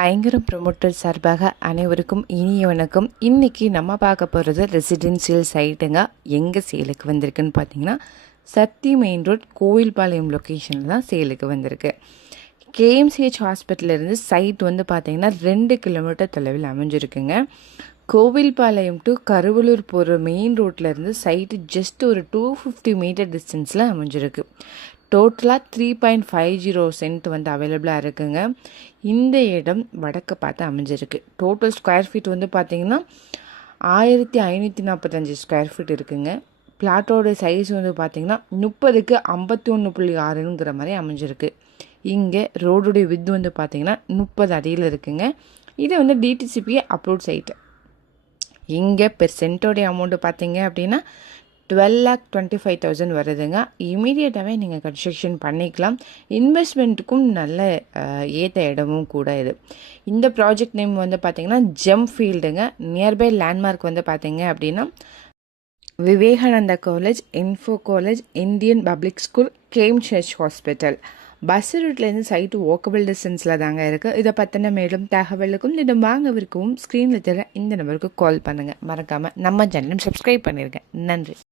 ஐங்கரம் promoter சார்பாக அனைவருக்கும் இனிய வணக்கம். இன்றைக்கி நம்ம பார்க்க போகிறது ரெசிடென்சியல் சைட்டுங்க. எங்கே சேலுக்கு வந்திருக்குன்னு பார்த்தீங்கன்னா சக்தி மெயின் ரோட் கோவில்பாளையம் லொக்கேஷனில் தான் சேலுக்கு வந்திருக்கு. கேஎம்சிஹெச் ஹாஸ்பிட்டலேருந்து சைட் வந்து பார்த்திங்கன்னா 2 கிலோமீட்டர் தொலைவில் அமைஞ்சிருக்குங்க. கோவில்பாளையம் டு கருவலூர் போகிற மெயின் ரோட்லேருந்து சைட்டு ஜஸ்ட் ஒரு 250 மீட்டர் டிஸ்டன்ஸில் அமைஞ்சிருக்கு. டோட்டலாக 3.50 சென்ட் வந்து அவைலபிளாக இருக்குங்க. இந்த இடம் வடக்கு பார்த்து அமைஞ்சிருக்கு. டோட்டல் ஸ்கொயர் ஃபீட் வந்து பார்த்திங்கன்னா 1545 ஸ்கொயர் ஃபீட் இருக்குங்க. பிளாட்டோட சைஸ் வந்து பார்த்திங்கன்னா 30க்கு 51.6ங்கிற மாதிரி அமைஞ்சிருக்கு. இங்கே ரோடுடைய வித் வந்து பார்த்திங்கன்னா 30 அடியில் இருக்குங்க. இது வந்து டிடிசிபி அப்ரூவ் சைட்டு. இங்கே பெர் சென்ட்டோடைய அமௌண்ட்டு பார்த்தீங்க அப்படின்னா 12,25,000 வருதுங்க. இமீடியட்டாகவே நீங்கள் கன்ஸ்ட்ரக்ஷன் பண்ணிக்கலாம். இன்வெஸ்ட்மெண்ட்டுக்கும் நல்ல ஏற்ற இடமும் கூட இது. இந்த ப்ராஜெக்ட் நேம் வந்து பார்த்திங்கன்னா ஜெம் ஃபீல்டுங்க. நியர்பை லேண்ட்மார்க் வந்து பார்த்திங்க அப்படின்னா Vivekananda college, info college, Indian public school, KMCH hospital. Bus ரூட்லேருந்து சைட்டு வாக்கபிள் டிஸ்டன்ஸில் தாங்க இருக்குது. இதை பற்றின மேலும் தகவலுக்கும் இடம் வாங்கவிருக்கவும் ஸ்க்ரீனில் தர இந்த நம்பருக்கு கால் பண்ணுங்கள். மறக்காமல் நம்ம சேனலும் சப்ஸ்கிரைப் பண்ணிடுங்க. நன்றி.